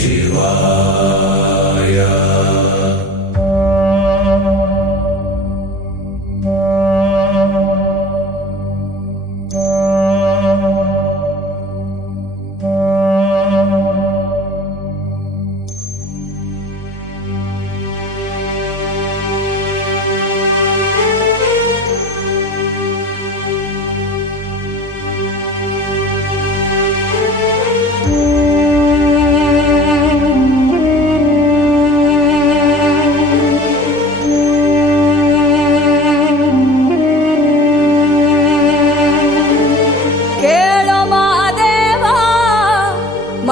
Shiva.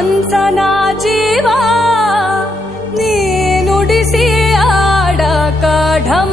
వంచనా జీవా నేనుడిసి ఆడ కాఢమ